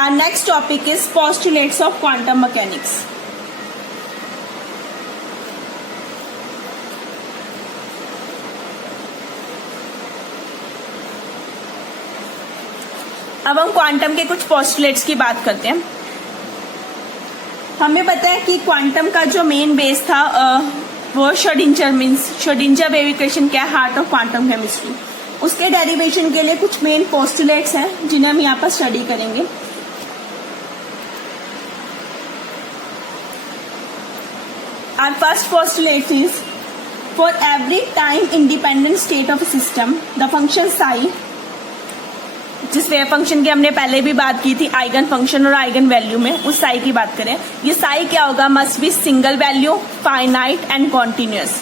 Our next topic is postulates of quantum mechanics. अब हम quantum के कुछ पोस्टुलेट्स की बात करते हैं। हमें पता है कि क्वांटम का जो मेन बेस था वो श्रोडिंगर वेव इक्वेशन क्या है, हार्ट ऑफ क्वांटम केमिस्ट्री। उसके डेरिवेशन के लिए कुछ मेन पोस्टुलेट्स हैं जिन्हें हम यहाँ पर स्टडी करेंगे। Our first postulate is for every time independent state of a system, the function psi, जिस वेव फंक्शन की हमने पहले भी बात की थी आइगन फंक्शन और आइगन वैल्यू में, उस साई की बात करें। ये साई क्या होगा, must be single value, finite and continuous.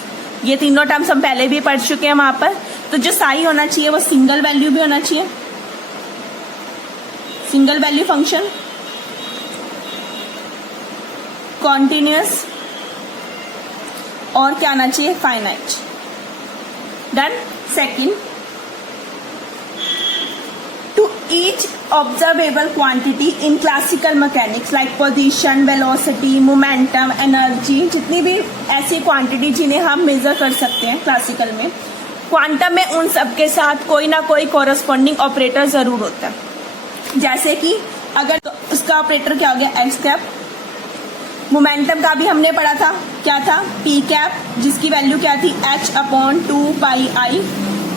ये तीनों टर्म्स हम पहले भी पढ़ चुके हैं वहां पर। तो जो साई होना चाहिए वो सिंगल वैल्यू भी होना चाहिए, सिंगल वैल्यू फंक्शन, कॉन्टिन्यूअस, और क्या आना चाहिए, finite. Done. Second, to each observable quantity in classical mechanics like position, velocity, momentum, energy, जितनी भी ऐसी क्वांटिटी जिन्हें हम मेजर कर सकते हैं क्लासिकल में, क्वांटम में उन सब के साथ कोई ना कोई कोरस्पॉन्डिंग ऑपरेटर जरूर होता है। जैसे कि अगर तो उसका ऑपरेटर क्या हो गया, एक्स कैप। मोमेंटम का भी हमने पढ़ा था, क्या था, पी कैप, जिसकी वैल्यू क्या थी, h/2πi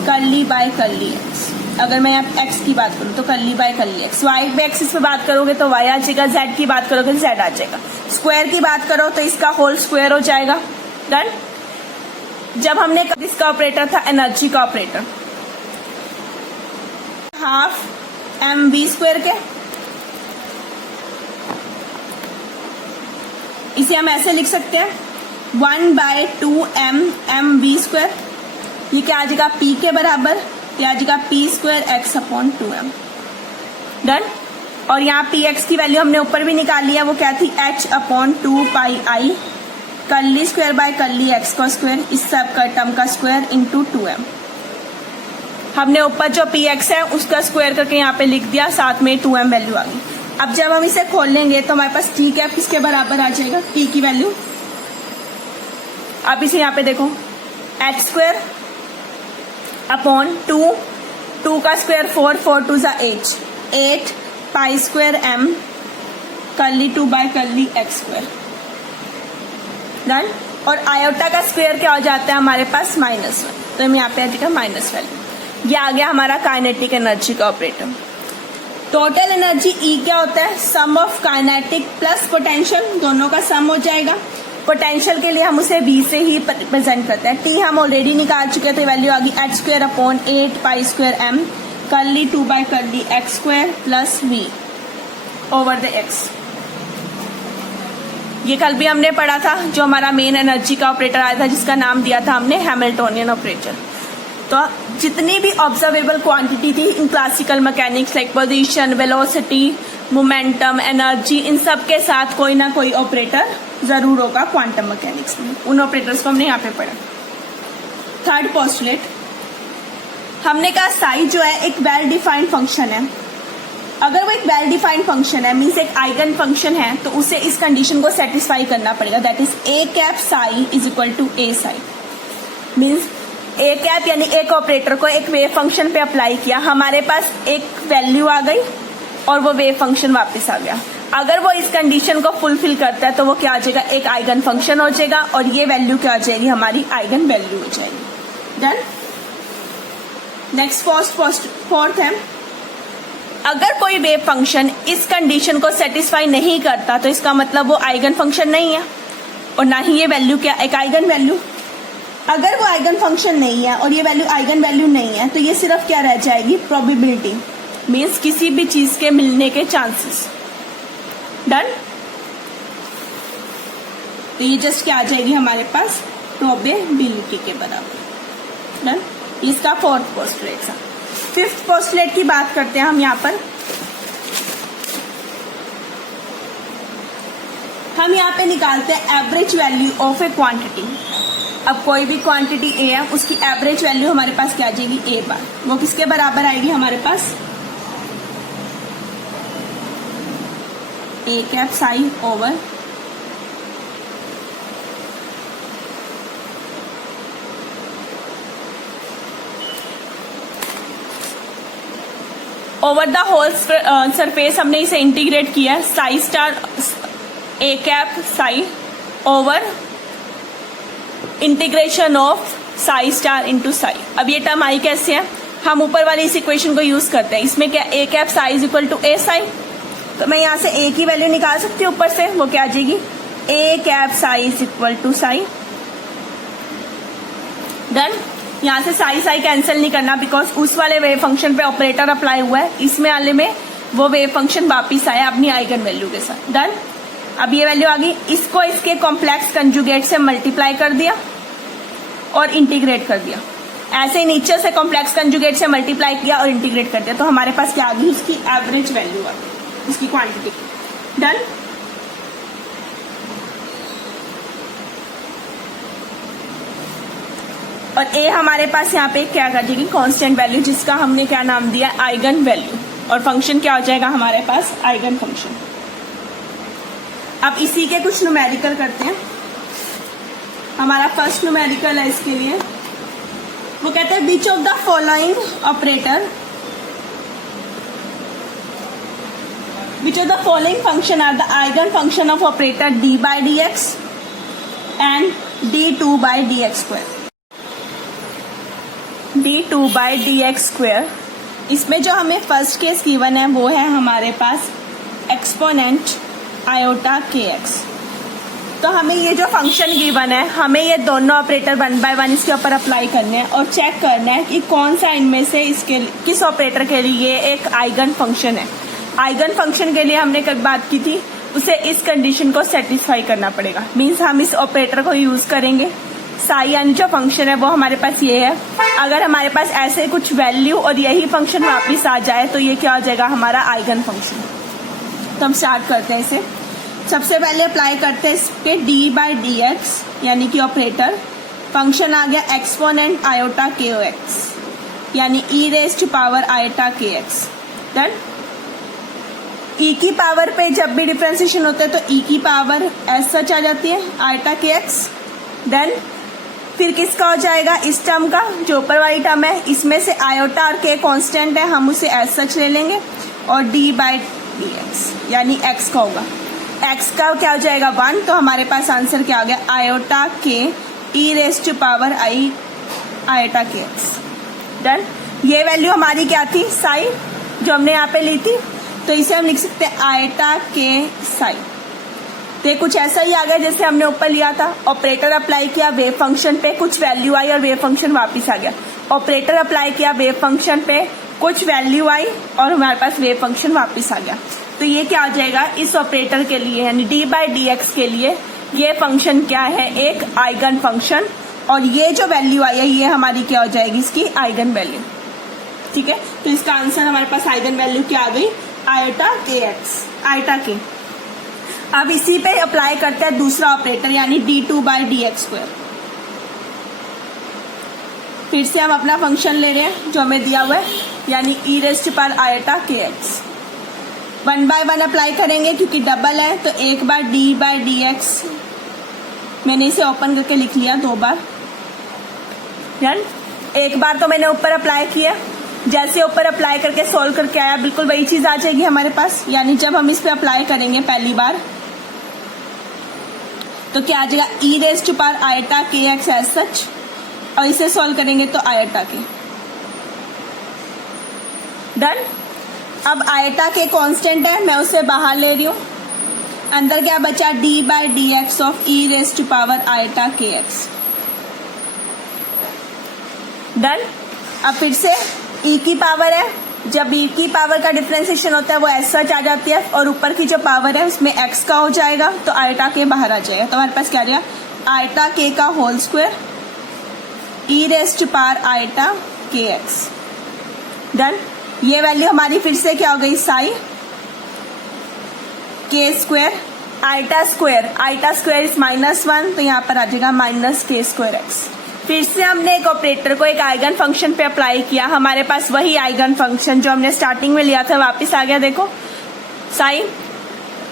curly by curly x. अगर मैं यहाँ एक्स की बात करूँ तो curly by curly x. Y पे एक्सिस पे बात करोगे तो वाई आ जाएगा, जेड की बात करोगे तो जेड आ जाएगा। स्क्वायर की बात करो तो इसका होल स्क्वायर हो जाएगा। डन। जब हमने इसका ऑपरेटर था एनर्जी का operator, half m v square के, इसे हम ऐसे लिख सकते हैं 1/2m एम वी स्क्वायर। ये क्या आ जाएगा, पी के बराबर, क्या आ जाएगा, पी स्क्वायर x/2m। डन। और यहाँ पी एक्स की वैल्यू हमने ऊपर भी निकाल लिया, वो क्या थी, h/2πi curly square by curly x का स्क्वायर, इस सब का टर्म का स्क्वायर इंटू 2m। हमने ऊपर जो पी एक्स है उसका स्क्वायर करके यहाँ पे लिख दिया, साथ में 2m वैल्यू आ गई। अब जब हम इसे खोल लेंगे तो हमारे पास टी कैप किसके बराबर आ जाएगा, टी की वैल्यू। अब इसे यहाँ पे देखो, h² अपॉन 2 का स्क्वायर 4 2 जा 8 pi square m curly 2 by curly x square. Done. और आयोटा का स्क्वायर क्या हो जाता है हमारे पास, -1, तो हम यहाँ पे आ जाएगा माइनस वैल्यू। ये आ गया हमारा काइनेटिक एनर्जी का ऑपरेटर। टोटल एनर्जी ई क्या होता है, सम ऑफ काइनेटिक प्लस पोटेंशियल, दोनों का सम हो जाएगा। पोटेंशियल के लिए हम उसे v से ही प्रेजेंट करते हैं। टी हम ऑलरेडी निकाल चुके थे, वैल्यू आ गई h² upon 8 pi square m curly 2 by curly x square plus v over the x। ये कल भी हमने पढ़ा था, जो हमारा मेन एनर्जी का ऑपरेटर आया था जिसका नाम दिया था हमने हैमिल्टोनियन ऑपरेटर। तो जितनी भी ऑब्जर्वेबल क्वांटिटी थी in classical mechanics like position, velocity, momentum, energy, इन सब के साथ कोई ना कोई ऑपरेटर जरूर होगा क्वांटम मैकेनिक्स में। उन ऑपरेटर्स को हमने यहाँ पे पढ़ा। थर्ड पोस्टुलेट, हमने कहा साई जो है एक वेल डिफाइंड फंक्शन है। अगर वो एक वेल डिफाइंड फंक्शन है, मीन्स एक आइगन फंक्शन है, तो उसे इस कंडीशन को सेटिस्फाई करना पड़ेगा, that is a cap psi is equal to a psi. Means a cap यानी एक ऑपरेटर को एक वेव फंक्शन पे अप्लाई किया, हमारे पास एक वैल्यू आ गई और वो वेव फंक्शन वापस आ गया। अगर वो इस कंडीशन को फुलफिल करता है तो वो क्या आ जाएगा, एक आइगन फंक्शन हो जाएगा, और ये वैल्यू क्या हो जाएगी, हमारी आइगन वैल्यू हो जाएगी। डन। नेक्स्ट फोर्थ है, अगर कोई वेव फंक्शन इस कंडीशन को सेटिस्फाई नहीं करता तो इसका मतलब वो आइगन फंक्शन नहीं है, और ना ही ये वैल्यू क्या, एक आइगन वैल्यू। अगर वो आइगन फंक्शन नहीं है और ये वैल्यू आइगन वैल्यू नहीं है तो ये सिर्फ क्या रह जाएगी, प्रोबेबिलिटी, मीन्स किसी भी चीज के मिलने के चांसेस। डन। तो ये जस्ट क्या आ जाएगी हमारे पास, प्रोबेबिलिटी के बराबर। डन। इसका फोर्थ पोस्टुलेट था। फिफ्थ पोस्टुलेट की बात करते हैं हम यहाँ पर। हम यहाँ पे निकालते हैं average value of A quantity. अब कोई भी क्वांटिटी ए है, उसकी एवरेज वैल्यू हमारे पास क्या आ जाएगी, ए बार। वो किसके बराबर आएगी हमारे पास, A cap psi over the whole surface हमने इसे इंटीग्रेट किया psi star A cap psi over integration of psi star into psi. अब ये टर्म आई कैसे है, हम ऊपर वाली इस इक्वेशन को यूज करते हैं। इसमें क्या A cap psi is equal to A psi, तो मैं यहाँ से ए की वैल्यू निकाल सकती हूँ ऊपर से, वो क्या आ जाएगी A cap psi is equal to psi. Done. यहाँ से साई साई कैंसिल नहीं करना बिकॉज उस वाले वेव फंक्शन पे ऑपरेटर अप्लाई हुआ है, इसमें वाले में वो वेव फंक्शन वापिस आया अपनी आइगन वैल्यू के साथ। डन। अब ये वैल्यू आ गई, इसको इसके कॉम्प्लेक्स कंजुगेट से मल्टीप्लाई कर दिया और इंटीग्रेट कर दिया। ऐसे ही नीचे से कॉम्प्लेक्स कंजुगेट से मल्टीप्लाई किया और इंटीग्रेट कर दिया, तो हमारे पास क्या आ गई उसकी एवरेज वैल्यू आ गई, उसकी क्वांटिटी। डन। और ए हमारे पास यहाँ पे क्या कर देगी कांस्टेंट वैल्यू, जिसका हमने क्या नाम दिया आइगन वैल्यू, और फंक्शन क्या हो जाएगा हमारे पास आइगन फंक्शन। अब इसी के कुछ न्यूमेरिकल करते हैं। हमारा फर्स्ट न्यूमेरिकल है इसके लिए, वो कहते हैं which of the following operator which of the following function are the eigen function of operator d by d x and d2 by d x square. d2 by d x square, इसमें जो हमें first case given है वो है हमारे पास exponent iota के x. तो हमें ये जो फंक्शन गिवन है, हमें ये दोनों ऑपरेटर 1 बाय 1 इसके ऊपर अप्लाई करने हैं और चेक करना है कि कौन सा इनमें से इसके किस ऑपरेटर के लिए एक आइगन फंक्शन है। आइगन फंक्शन के लिए हमने कब बात की थी, उसे इस कंडीशन को सेटिस्फाई करना पड़ेगा। मीन्स हम इस ऑपरेटर को यूज करेंगे, साई यानी जो फंक्शन है वो हमारे पास ये है। अगर हमारे पास ऐसे कुछ वैल्यू और यही फंक्शन वापिस आ जाए तो ये क्या हो जाएगा हमारा आइगन फंक्शन। तो हम स्टार्ट करते हैं इसे। सबसे पहले अप्लाई करते हैं इसके डी बाई डी एक्स यानी कि ऑपरेटर, फंक्शन आ गया एक्सपोनेंट आयोटा के एक्स यानी ई रेज टू पावर आयोटा के एक्स। डन। ई की पावर पे जब भी डिफ्रेंसिएशन होता है तो ई की पावर एज सच आ जाती है आयोटा के एक्स। देन फिर किसका हो जाएगा इस टर्म का, जो ऊपर वाली टर्म है इसमें से आयोटा और के कांस्टेंट है, हम उसे एज सच ले लेंगे और डी बाई डी एक्स यानी एक्स का होगा। एक्स का क्या हो जाएगा 1, तो हमारे पास आंसर क्या आ गया आयोटा के e raise to power i iota के एक्स। डन। ये वैल्यू हमारी क्या थी साई, जो हमने यहाँ पे ली थी, तो इसे हम लिख सकते हैं आयोटा के साई। तो ये कुछ ऐसा ही आ गया जैसे हमने ऊपर लिया था, ऑपरेटर अप्लाई किया वेव फंक्शन पे, कुछ वैल्यू आई और वेव फंक्शन वापस आ गया। ऑपरेटर अप्लाई किया वेव फंक्शन पे, कुछ वैल्यू आई और हमारे पास वेव फंक्शन वापस आ गया। तो ये क्या हो जाएगा इस ऑपरेटर के लिए यानी डी बाई डी एक्स के लिए ये फंक्शन क्या है एक आइगन फंक्शन, और ये जो वैल्यू आई है ये हमारी क्या हो जाएगी इसकी आइगन वैल्यू। ठीक है, तो इसका आंसर हमारे पास आइगन वैल्यू क्या आ गई आयोटा के एक्स आयोटा के। अब इसी पे अप्लाई करते हैं दूसरा ऑपरेटर यानी d2 by d x square. फिर से हम अपना फंक्शन ले रहे हैं जो हमें दिया हुआ है यानी ई रेज टू पावर आयोटा के एक्स। 1 बाय 1 अप्लाई करेंगे क्योंकि डबल है, तो एक बार d बाई डी एक्स, मैंने इसे ओपन करके लिख लिया 2 बार। एक बार तो मैंने ऊपर अप्लाई किया, जैसे ऊपर अप्लाई करके सोल्व करके आया बिल्कुल वही चीज आ जाएगी हमारे पास। यानी जब हम इस पे अप्लाई करेंगे पहली बार तो क्या आ जाएगा ई रेज टू पावर आयोटा के एक्स एज सच, और इसे सोल्व करेंगे तो आयोटा के। डन। अब आयोटा के कांस्टेंट है, मैं उसे बाहर ले रही हूं, अंदर क्या बचा d by d x of e raise to power iota के एक्स। डन। अब फिर से ई की पावर है, जब ई की पावर का डिफरेंशिएशन होता है वो एज सच आ जाती है, और ऊपर की जो पावर है उसमें एक्स का हो जाएगा तो आयोटा के बाहर आ जाएगा। तो हमारे पास क्या आ जाएगा आयोटा के का whole square e raise to power iota के एक्स। डन। ये वैल्यू हमारी फिर से क्या हो गई साई के स्क्वायर आयोटा स्क्वायर इज -1, तो यहाँ पर आ जाएगा माइनस के स्क्वायर एक्स। फिर से हमने एक ऑपरेटर को एक आइगन फंक्शन पे अप्लाई किया, हमारे पास वही आइगन फंक्शन जो हमने स्टार्टिंग में लिया था वापस आ गया। देखो साई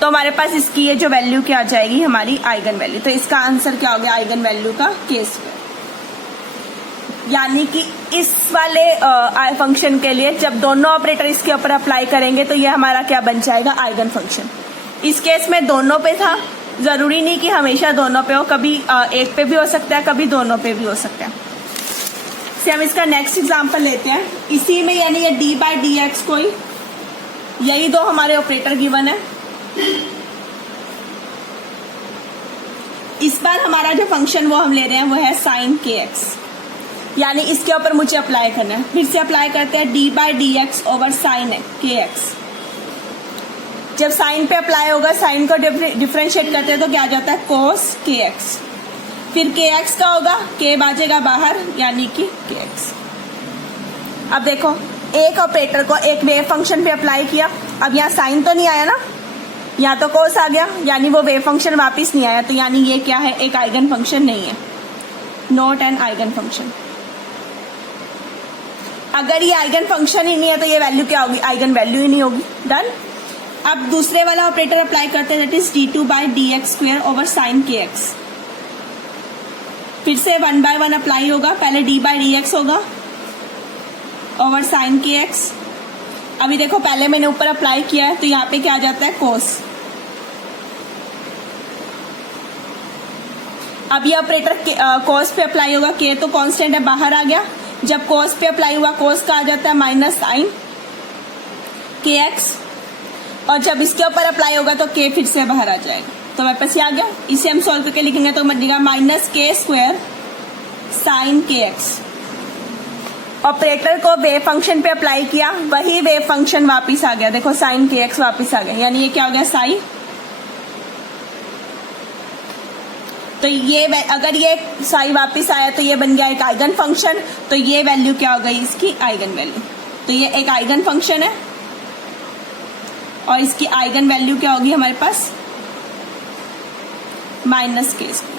तो हमारे पास इसकी ये जो वैल्यू क्या आ जाएगी, हमारी आइगन वैल्यू। तो इसका आंसर क्या हो गया, आइगन वैल्यू का k स्क्वायर। यानी कि इस वाले फंक्शन के लिए जब दोनों ऑपरेटर इसके ऊपर अप्लाई करेंगे तो ये हमारा क्या बन जाएगा, आइगन फंक्शन। इस केस में दोनों पे था, जरूरी नहीं कि हमेशा दोनों पे हो, कभी एक पे भी हो सकता है, कभी दोनों पे भी हो सकता है। से हम इसका नेक्स्ट एग्जांपल लेते हैं। इसी में यानी ये डी बाई डी एक्स कोई, यही दो हमारे ऑपरेटर गिवन है। इस बार हमारा जो फंक्शन वो हम ले रहे हैं वो है साइन के एक्स, यानी इसके ऊपर मुझे अप्लाई करना है। फिर से अप्लाई करते हैं, d by d x over sine k x. जब साइन पे अप्लाई होगा, साइन को डिफरेंशिएट करते हैं तो क्या आ जाता है, कोस के एक्स। फिर के एक्स का होगा, के बाजेगा बाहर, यानी कि के एक्स। अब देखो, एक ऑपरेटर को एक वेव फंक्शन पे अप्लाई किया, अब यहाँ साइन तो नहीं आया ना, यहाँ तो कोस आ गया, यानी वो वेव फंक्शन वापिस नहीं आया, तो यानी ये क्या है, एक आइगन फंक्शन नहीं है, नॉट एन आइगन फंक्शन। अगर ये आइगन फंक्शन ही नहीं है तो ये वैल्यू क्या होगी, आइगन वैल्यू ही नहीं होगी। डन। अब दूसरे वाला ऑपरेटर अप्लाई करते हैं, that is d two by d x square over sine k x. फिर से 1 बाय 1 अप्लाई होगा, पहले डी बाई डी एक्स होगा ओवर साइन के एक्स। अभी देखो, पहले मैंने ऊपर अप्लाई किया है तो यहाँ पे क्या आ जाता है, कोस। अब ये ऑपरेटर कोस पे अप्लाई होगा, के तो कांस्टेंट है, बाहर आ गया। जब कोस पे अप्लाई हुआ, कोस का आ जाता है माइनस साइन के एक्स, और जब इसके ऊपर अप्लाई होगा तो के फिर से बाहर आ जाएगा। तो मेरे पास ये आ गया। इसे हम सॉल्व करके लिखेंगे तो बनेगा माइनस के square sine k x. Operator को वेव फंक्शन पे अप्लाई किया, वही वेव फंक्शन वापिस आ गया। देखो, साइन के एक्स वापिस आ गया, यानी ये क्या हो गया, साई। तो ये अगर ये साई वापिस आया तो ये बन गया एक आइगन फंक्शन। तो ये वैल्यू क्या हो गई, इसकी आइगन वैल्यू। तो ये एक आइगन फंक्शन है और इसकी आइगन वैल्यू क्या होगी हमारे पास, माइनस के स्क्वायर।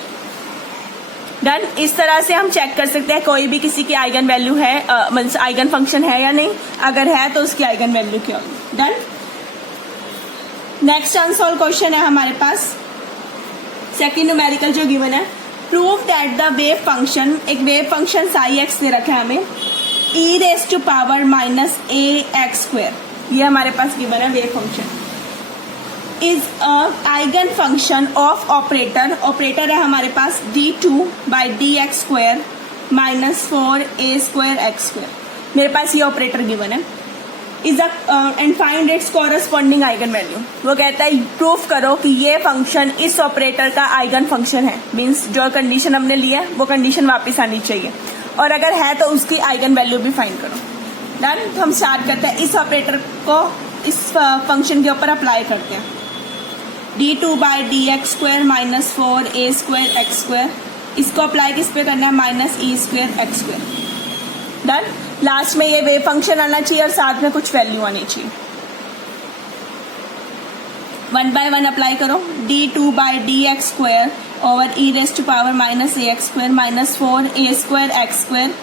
डन। इस तरह से हम चेक कर सकते हैं कोई भी किसी की आइगन वैल्यू है, आइगन फंक्शन है या नहीं। अगर है तो उसकी आइगन वैल्यू क्या होगी। डन। नेक्स्ट अनसॉल्व क्वेश्चन है हमारे पास, सेकेंड न्यूमेरिकल जो गिवन है, prove that the wave function, एक वेव फंक्शन साई एक्स दे रखा है हमें, e raise to power minus a x square, ये हमारे पास गिवन है wave function, is eigen function of operator. Operator है हमारे पास d two by d x square minus 4a square x square. मेरे पास ये ऑपरेटर गिवन है। Is and find its corresponding eigen value. वो कहता है प्रूफ करो कि ये फंक्शन इस ऑपरेटर का आइगन फंक्शन है। मीन्स जो कंडीशन हमने ली है वो कंडीशन वापस आनी चाहिए, और अगर है तो उसकी आइगन वैल्यू भी फाइंड करो। डन। तो हम स्टार्ट करते हैं, इस ऑपरेटर को इस फंक्शन के ऊपर अप्लाई करते हैं। D two by d x square minus 4a square x square, इसको अप्लाई किस पे करना है, minus e square x square. Done. Last में ये वेव फंक्शन आना चाहिए और साथ में कुछ वैल्यू आनी चाहिए। 1 बाय 1 अप्लाई करो, d two by d x square over e raise to power minus a x square minus 4a square x square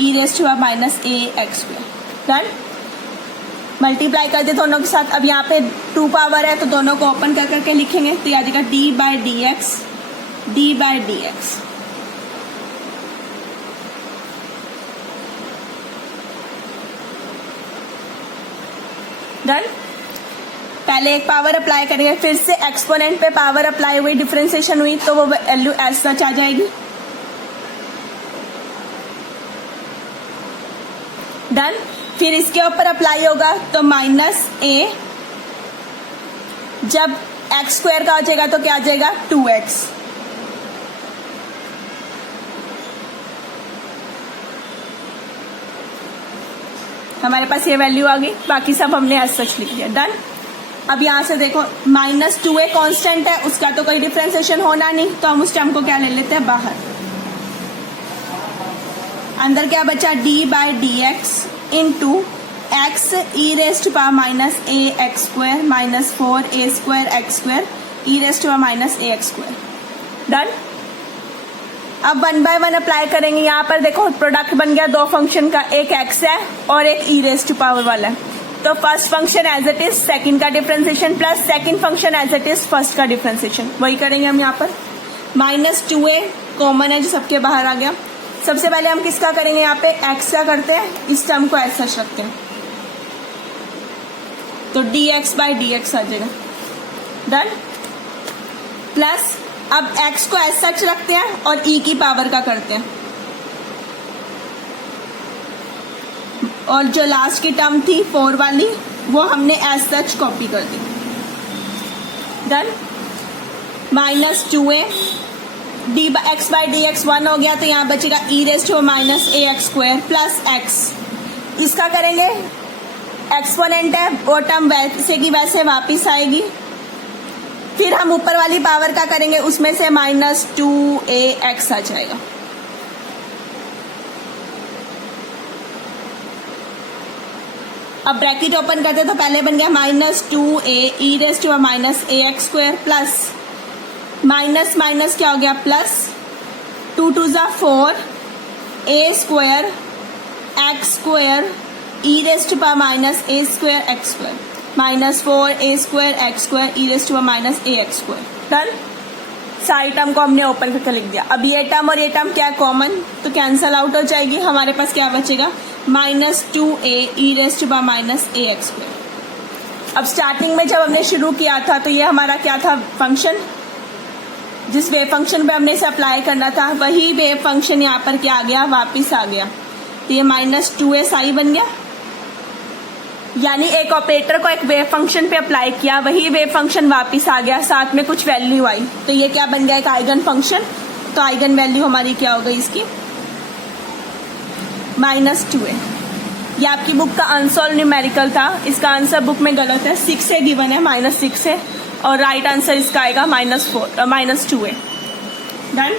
e raise to power minus a x square. Done. Multiply कर दे दोनों के साथ। अब यहाँ पे 2 power है तो दोनों को ओपन कर करके लिखेंगे, तो आ जाएगा D by d x, D by d x. Done. पहले एक पावर अप्लाई करेंगे, फिर से एक्सपोनेंट पे पावर अप्लाई हुई, डिफरेंशिएशन हुई, तो वो वैल्यू एज सच आ जाएगी। डन। फिर इसके ऊपर अप्लाई होगा तो माइनस ए, जब एक्स स्क्वायर का हो जाएगा तो क्या आ जाएगा, 2x। हमारे पास ये वैल्यू आ गई, बाकी सब हमने एज सच लिख दिया। डन। अब यहां से देखो, माइनस 2a कांस्टेंट है, उसका तो कोई डिफरेंशिएशन होना नहीं, तो हम उस टर्म को क्या ले लेते हैं, बाहर। अंदर क्या बचा, d by d x into x e raise to power minus a x square minus 4a square x square e raise to power minus a x square. Done. अब 1 बाय 1 अप्लाई करेंगे। यहाँ पर देखो प्रोडक्ट बन गया दो function का, एक x है और एक ई रेस टू पावर वाला है। तो first function as it is second का differentiation plus second function as it is first का डिफरेंशिएशन, वही करेंगे हम यहाँ पर। -2a कॉमन है जो सबके बाहर आ गया। सबसे पहले हम किसका करेंगे, यहाँ पे x का करते हैं, इस टर्म को ऐसा रखते हैं, तो dx/dx आ जाएगा, डन। प्लस अब x को ऐसा रखते हैं और e की पावर का करते हैं, और जो लास्ट की टर्म थी 4 वाली वो हमने एज सच कॉपी कर दी, डन। -2a dx/dx 1 हो गया, तो यहाँ बचेगा e⁻−ax² प्लस x। इसका करेंगे, एक्सपोनेंट है, वो टर्म वैसे की वैसे वापिस आएगी। फिर हम ऊपर वाली पावर का करेंगे, उसमें से -2ax आ जाएगा। अब ब्रैकेट ओपन करते तो पहले बन गया -2a e⁻−ax² plus minus minus क्या हो गया प्लस, 2 2 ज़ा 4 a² x² e⁻−a² x² -4 a² x² e⁻−ax², done. सारी टर्म को हमने ओपन करके लिख दिया। अब ये टर्म और ये टर्म क्या कॉमन, तो कैंसल आउट हो जाएगी, हमारे पास क्या बचेगा -2a e⁻−ax²। अब स्टार्टिंग में जब हमने शुरू किया था तो ये हमारा क्या था, फंक्शन, जिस वेव फंक्शन पे हमने इसे अप्लाई करना था वही वेव फंक्शन यहाँ पर क्या आ गया, वापिस आ गया। तो ये -2a साई बन गया, यानी एक ऑपरेटर को एक वेव फंक्शन पे अप्लाई किया, वही वेव फंक्शन वापिस आ गया, साथ में कुछ वैल्यू आई, तो ये क्या बन गया, एक आइगन फंक्शन। तो आइगन वैल्यू हमारी क्या हो गई इसकी, -2a। ये आपकी बुक का अनसॉल्व न्यूमेरिकल था, इसका आंसर बुक में गलत है, 6 से गिवन है, -6 से, और राइट आंसर इसका आएगा -2a, डन।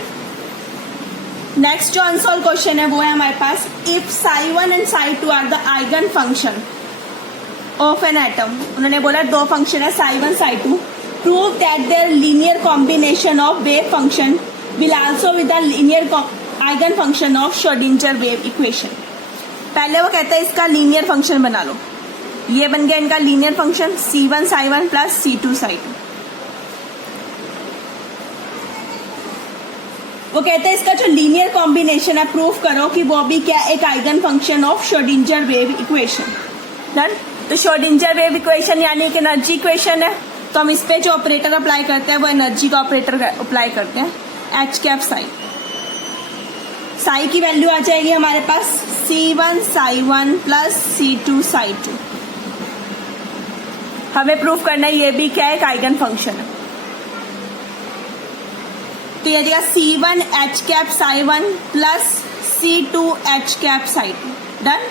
नेक्स्ट जो अनसॉल्व क्वेश्चन है वो है हमारे पास, if psi1 and psi2 are the eigen function of an atom. उन्होंने बोला दो फंक्शन है psi1 psi2, prove that their linear combination of wave function will also with the linear eigen function of Schrodinger wave equation. पहले वो कहता है इसका linear function बना लो, ये बन गया इनका linear function c1 psi1 plus c2 psi2। वो कहते हैं इसका जो लीनियर कॉम्बिनेशन है प्रूफ करो कि वो भी क्या, एक eigen function of Schrodinger wave equation, done. तो श्रोडिंगर वेव इक्वेशन यानी एक एनर्जी इक्वेशन है, तो हम इस पे जो ऑपरेटर अप्लाई करते हैं वो एनर्जी का ऑपरेटर अप्लाई करते हैं, h⁻psi। साई की वैल्यू आ जाएगी हमारे पास c1 psi1 plus c2 psi2। हमें प्रूफ करना है ये भी क्या है, एक आइगन फंक्शन है, तो ये जाएगा c1 h⁻psi1 plus c2 h⁻psi2, done.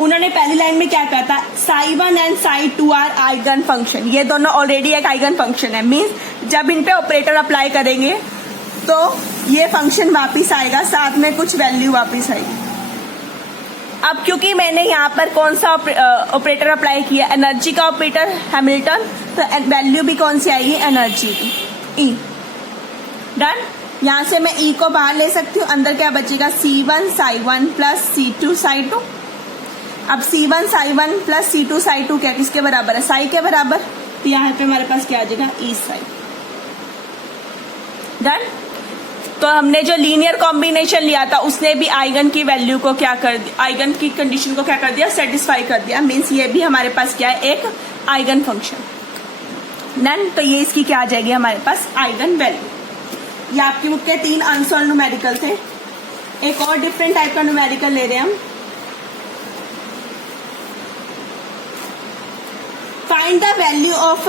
उन्होंने पहली लाइन में क्या कहा था, psi1 and psi2 are eigen function, ये दोनों ऑलरेडी एक आइगन फंक्शन है, मीन्स जब इन पे ऑपरेटर अप्लाई करेंगे तो ये फंक्शन वापिस आएगा, साथ में कुछ वैल्यू वापिस आएगी। अब क्योंकि मैंने यहाँ पर कौन सा ऑपरेटर अप्लाई किया, एनर्जी का ऑपरेटर हैमिल्टन, तो वैल्यू भी कौन सी आएगी, एनर्जी की, ई, डन। यहाँ से मैं ई को बाहर ले सकती हूँ, अंदर क्या बचेगा c1 psi1 plus c2 psi2। अब c1 psi1 plus c2 psi2 क्या किसके बराबर है, साई के बराबर, तो यहाँ पे हमारे पास क्या आ जाएगा, ई साई, डन। तो हमने जो लीनियर कॉम्बिनेशन लिया था उसने भी आइगन की वैल्यू को क्या कर दिया, आइगन की कंडीशन को क्या कर दिया, सेटिस्फाई कर दिया, मीन्स ये भी हमारे पास क्या है, एक आइगन फंक्शन, डन। तो ये इसकी क्या आ जाएगी हमारे पास, आइगन वैल्यू। ये आपकी बुक के 3 अनसॉल्व न्यूमेरिकल थे। एक और डिफरेंट टाइप का न्यूमेरिकल ले रहे हैं हम, find the value of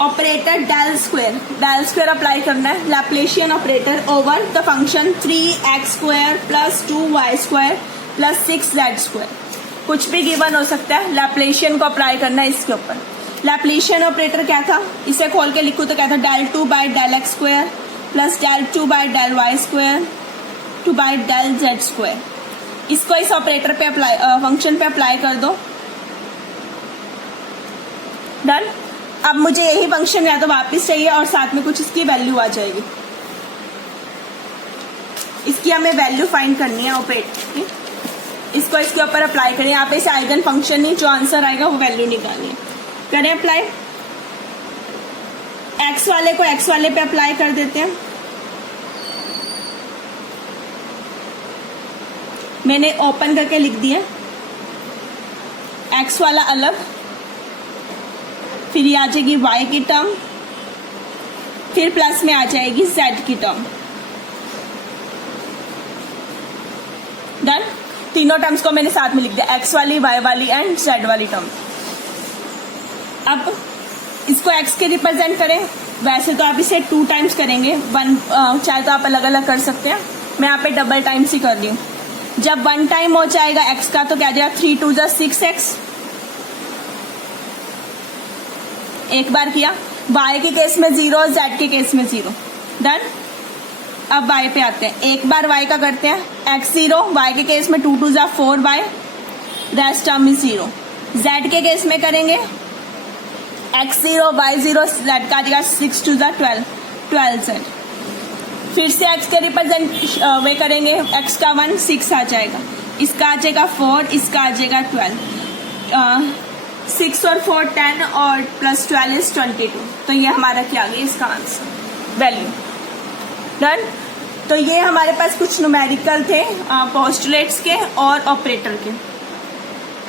operator del square apply करना है, Laplacian operator over the function 3x² plus 2y² plus 6z²। कुछ भी गिवन हो सकता है, लैप्लेशियन को अप्लाई करना है इसके ऊपर। लैप्लेशियन ऑपरेटर क्या था, इसे खोल के लिखूं तो क्या था, del2/del x² plus del2/del y² to bye del z²। इसको इस ऑपरेटर पे अप्लाई, फंक्शन पे अप्लाई कर दो, डन। अब मुझे यही फंक्शन या तो वापस चाहिए और साथ में कुछ इसकी वैल्यू आ जाएगी, इसकी हमें वैल्यू फाइंड करनी है ऑपरेटर की। इसको इसके ऊपर अप्लाई करें। यहाँ पे इसे आइगन फंक्शन नहीं, जो आंसर आएगा वो वैल्यू निकालनी है। करें अप्लाई। एक्स वाले को एक्स वाले पे अप्लाई कर देते हैं। मैंने ओपन करके लिख दिया, एक्स वाला अलग, फिर ये आ जाएगी वाई की टर्म, फिर प्लस में आ जाएगी जेड की टर्म। डन। तीनों टर्म्स को मैंने साथ में लिख दिया, एक्स वाली, वाई वाली एंड जेड वाली टर्म। अब इसको एक्स के रिप्रेजेंट करें। वैसे तो आप इसे 2 टाइम्स करेंगे, 1 चाहे तो आप अलग अलग कर सकते हैं, मैं यहाँ पे डबल टाइम्स ही कर रही हूँ। जब 1 टाइम हो जाएगा एक्स का तो क्या जाएगा, 3 2 6x। एक बार किया। वाई के केस में 0, जेड के केस में 0। डन। अब वाई पे आते हैं। एक बार वाई का करते हैं, x0, वाई के केस में 2 2 4y, rest term is 0। Z के केस में करेंगे x0, y0, जेड का आ जाएगा 6 2 12, 12z। फिर से x के रिप्रेजेंट वे करेंगे, x का 1 6 आ जाएगा, इसका आ जाएगा 4, इसका आ जाएगा 12। 6 और 4 10 और प्लस 12 इज 22। तो ये हमारा क्या आ गया इसका आंसर, वैल्यू। डन। तो ये हमारे पास कुछ न्यूमेरिकल थे पोस्टुलेट्स के और ऑपरेटर के।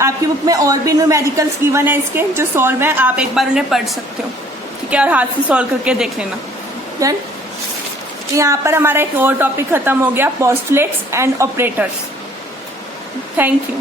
आपकी बुक में और भी न्यूमेरिकल्स गिवन है इसके जो सॉल्व है, आप एक बार उन्हें पढ़ सकते हो, ठीक है, और हाथ से सॉल्व करके देख लेना। डन। यहाँ पर हमारा एक और टॉपिक खत्म हो गया, postulates and operators. Thank you.